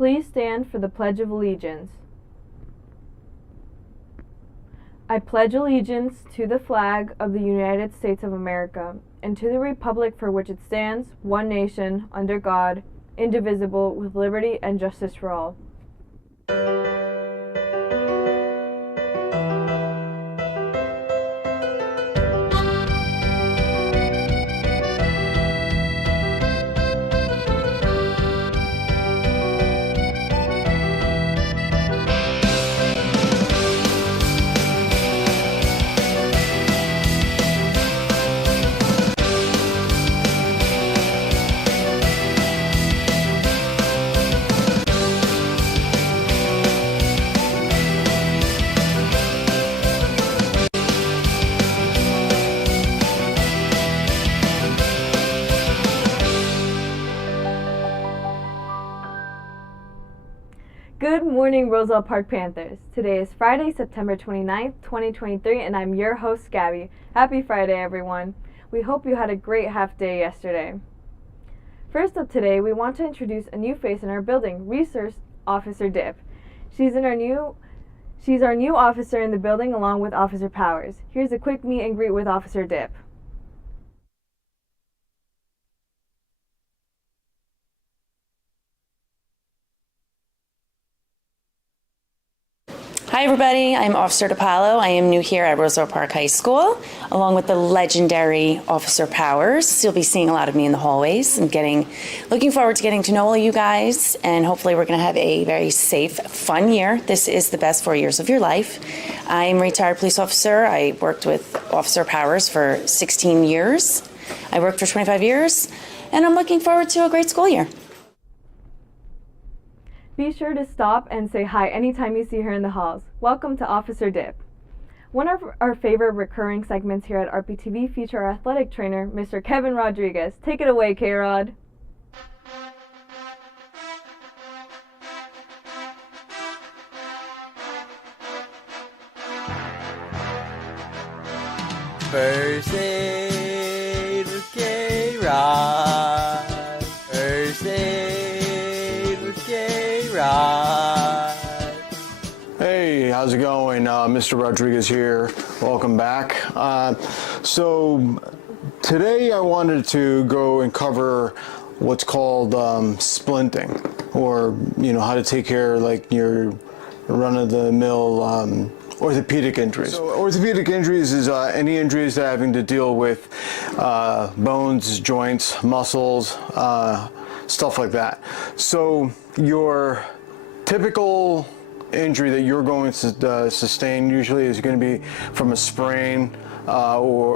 Please stand for the Pledge of Allegiance. I pledge allegiance to the flag of the United States of America and to the republic for which it stands, one nation, under God, indivisible, with liberty and justice for all. Good morning, Roselle Park Panthers. Today is Friday, September 29th, 2023, and I'm your host, Gabby. Happy Friday, everyone. We hope you had a great half day yesterday. First up today, we want to introduce a new face in our building, Resource Officer Dip. She's our new officer in the building along with Officer Powers. Here's a quick meet and greet with Officer Dip. Hi everybody, I'm Officer DePaulo. I am new here at Roselle Park High School, along with the legendary Officer Powers. You'll be seeing a lot of me in the hallways and looking forward to getting to know all of you guys, and hopefully we're going to have a very safe, fun year. This is the best 4 years of your life. I'm a retired police officer. I worked with Officer Powers for 16 years. I worked for 25 years, and I'm looking forward to a great school year. Be sure to stop and say hi anytime you see her in the halls. Welcome to Officer Dip. One of our favorite recurring segments here at RPtv feature our athletic trainer, Mr. Kevin Rodriguez. Take it away, K-Rod. First aid with K-Rod. First aid with K-Rod. Hey, how's it going? Mr. Rodriguez here. Welcome back. So today I wanted to go and cover what's called splinting, or how to take care of like your run-of-the-mill orthopedic injuries. So orthopedic injuries is any injuries that are having to deal with bones, joints, muscles, stuff like that. So your typical injury that you're going to sustain usually is going to be from a sprain,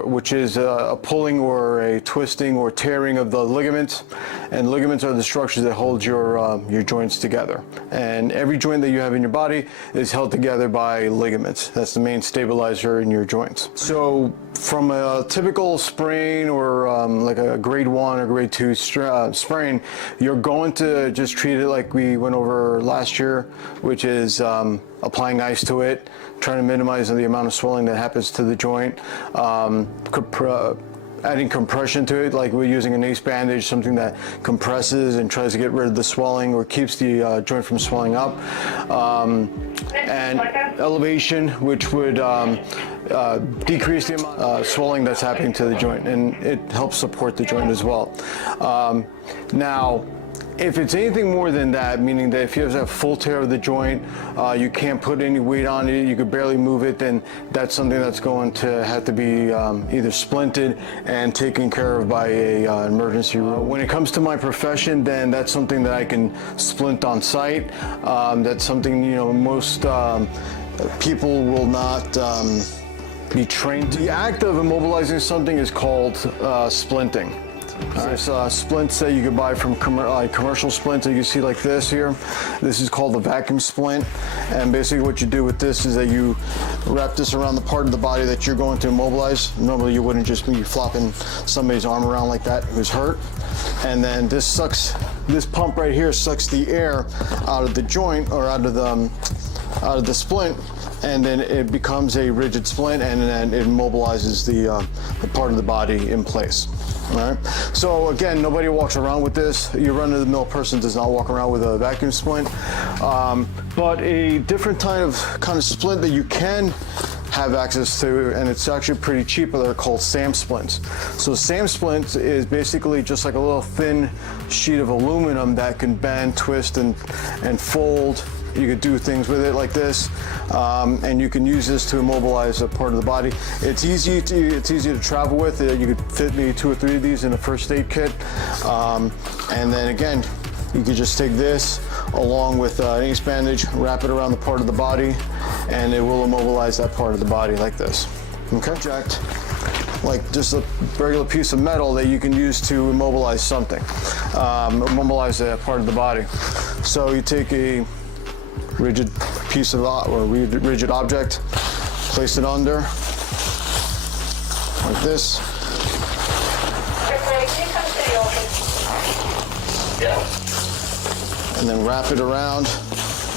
which is a pulling or a twisting or tearing of the ligaments. And ligaments are the structures that hold your joints together. And every joint that you have in your body is held together by ligaments. That's the main stabilizer in your joints. So from a typical sprain or like a grade 1 or grade 2 sprain, you're going to just treat it like we went over last year, which is applying ice to it, trying to minimize the amount of swelling that happens to the joint, adding compression to it, like we're using an ace bandage, something that compresses and tries to get rid of the swelling or keeps the joint from swelling up, and elevation, which would decrease the amount of swelling that's happening to the joint, and it helps support the joint as well. Now, if it's anything more than that, meaning that if you have a full tear of the joint, you can't put any weight on it, you could barely move it, then that's something that's going to have to be either splinted and taken care of by a emergency room. When it comes to my profession, then that's something that I can splint on site. That's something most people will not be trained to. The act of immobilizing something is called splinting. There's splints that you can buy from commercial splints that you can see like this here. This is called the vacuum splint, and basically what you do with this is that you wrap this around the part of the body that you're going to immobilize. Normally you wouldn't just be flopping somebody's arm around like that who's hurt, and then this pump right here sucks the air out of the joint or out of the splint, and then it becomes a rigid splint, and then it immobilizes the part of the body in place. All right. So again, nobody walks around with this. Your run-of-the-mill person does not walk around with a vacuum splint. But a different kind of splint that you can have access to, and it's actually pretty cheap, but they're called SAM splints. So SAM splint is basically just like a little thin sheet of aluminum that can bend, twist, and fold. You could do things with it like this, and you can use this to immobilize a part of the body. It's easy to travel with. You could fit maybe 2 or 3 of these in a first aid kit, and then again, you could just take this along with an ace bandage, wrap it around the part of the body, and it will immobilize that part of the body like this. Okay, jacked, like just a regular piece of metal that you can use to immobilize something, immobilize that part of the body. So you take a rigid piece of or rigid object, place it under like this. And then wrap it around,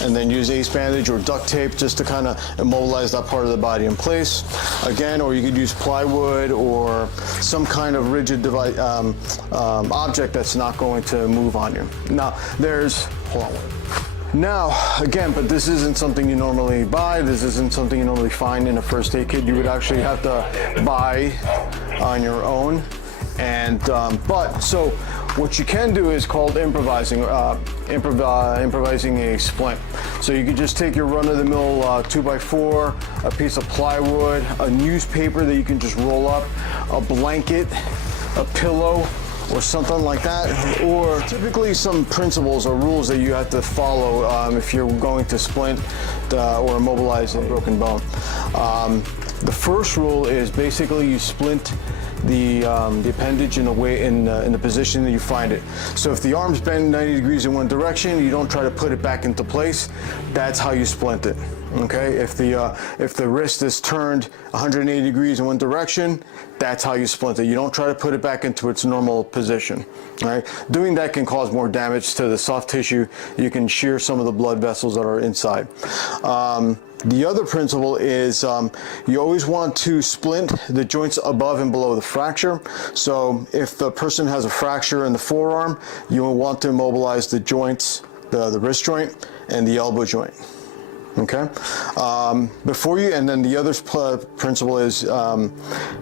and then use ace bandage or duct tape just to kind of immobilize that part of the body in place. Again, or you could use plywood or some kind of rigid device, object that's not going to move on you. Now, hold on. Now, again, but this isn't something you normally buy. This isn't something you normally find in a first aid kit. You would actually have to buy on your own. And so what you can do is called improvising a splint. So you could just take your run-of-the-mill 2x4, a piece of plywood, a newspaper that you can just roll up, a blanket, a pillow, or something like that, or typically some principles or rules that you have to follow if you're going to splint or immobilize a broken bone. The first rule is basically you splint the appendage in the position that you find it. So if the arm's bent 90 degrees in one direction, you don't try to put it back into place. That's how you splint it. Okay, if the wrist is turned 180 degrees in one direction, that's how you splint it. You don't try to put it back into its normal position. All right, doing that can cause more damage to the soft tissue. You can shear some of the blood vessels that are inside. The other principle is you always want to splint the joints above and below the fracture. So if the person has a fracture in the forearm, you will want to immobilize the joints, the wrist joint and the elbow joint. Okay, and then the other principle is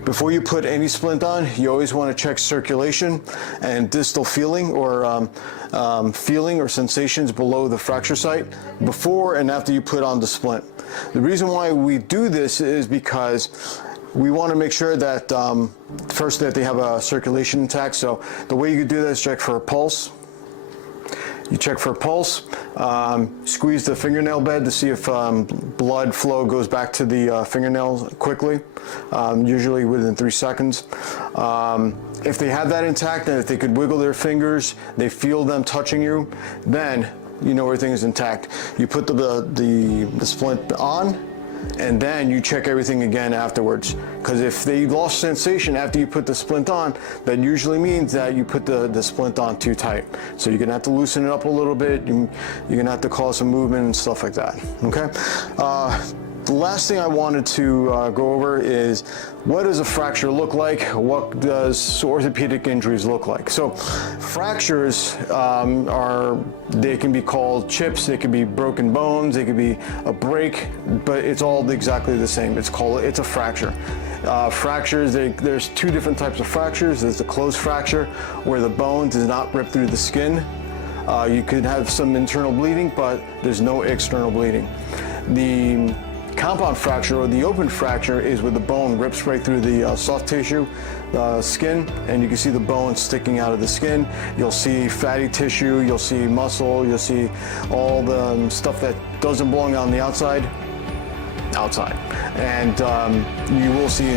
before you put any splint on, you always want to check circulation and distal feeling or sensations below the fracture site before and after you put on the splint. The reason why we do this is because we want to make sure that first that they have a circulation intact. So the way you could do that is check for a pulse. You check for a pulse, squeeze the fingernail bed to see if blood flow goes back to the fingernails quickly, usually within 3 seconds. If they have that intact and if they could wiggle their fingers, they feel them touching you, then you know everything is intact. You put the splint on, and then you check everything again afterwards. Because if they lost sensation after you put the splint on, that usually means that you put the splint on too tight. So you're gonna have to loosen it up a little bit. You're gonna have to cause some movement and stuff like that, okay? The last thing I wanted to go over is what does a fracture look like? What does orthopedic injuries look like? So fractures they can be called chips, they could be broken bones, they could be a break, but it's all exactly the same. It's a fracture. Fractures, there's 2 different types of fractures. There's the closed fracture where the bone does not rip through the skin. You could have some internal bleeding, but there's no external bleeding. The compound fracture or the open fracture is where the bone rips right through the soft tissue, skin, and you can see the bone sticking out of the skin. You'll see fatty tissue, you'll see muscle, you'll see all the stuff that doesn't belong on the outside, and you will see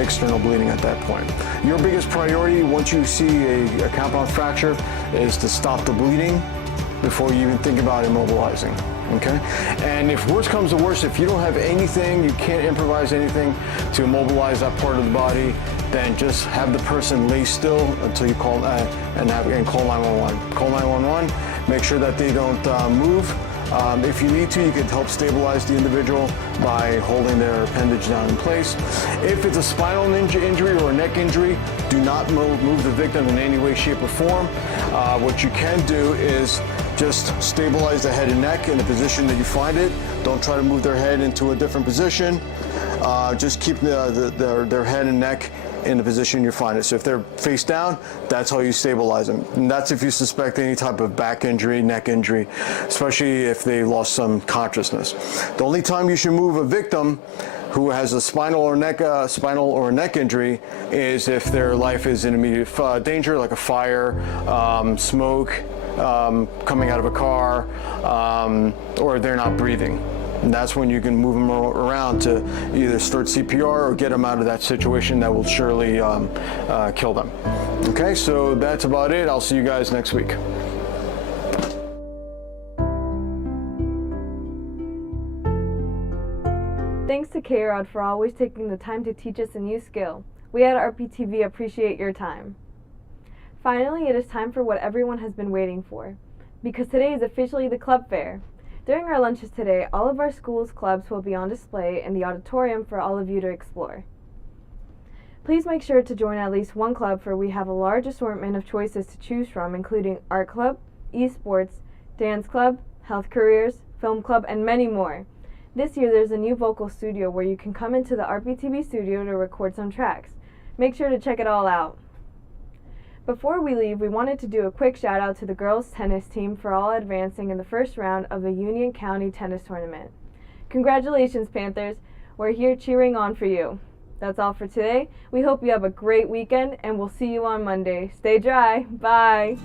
external bleeding at that point. Your biggest priority once you see a compound fracture is to stop the bleeding before you even think about immobilizing. Okay, and if worse comes to worse, if you don't have anything, you can't improvise anything to immobilize that part of the body, then just have the person lay still until you call and call 911. Call 911. Make sure that they don't move If you need to, you can help stabilize the individual by holding their appendage down in place. If it's a spinal injury or a neck injury, do not move the victim in any way, shape, or form. What you can do is just stabilize the head and neck in the position that you find it. Don't try to move their head into a different position. Just keep their head and neck in the position you find it. So if they're face down, that's how you stabilize them. And that's if you suspect any type of back injury, neck injury, especially if they lost some consciousness. The only time you should move a victim who has a spinal or neck injury is if their life is in immediate danger, like a fire, smoke coming out of a car, or they're not breathing. And that's when you can move them around to either start CPR or get them out of that situation that will surely kill them. Okay, so that's about it. I'll see you guys next week. Thanks to K-Rod for always taking the time to teach us a new skill. We at RPtv appreciate your time. Finally, it is time for what everyone has been waiting for, because today is officially the club fair. During our lunches today, all of our school's clubs will be on display in the auditorium for all of you to explore. Please make sure to join at least one club, for we have a large assortment of choices to choose from, including art club, esports, dance club, health careers, film club, and many more. This year there's a new vocal studio where you can come into the RPtv studio to record some tracks. Make sure to check it all out. Before we leave, we wanted to do a quick shout out to the girls tennis team for all advancing in the first round of the Union County Tennis Tournament. Congratulations, Panthers! We're here cheering on for you. That's all for today. We hope you have a great weekend, and we'll see you on Monday. Stay dry. Bye!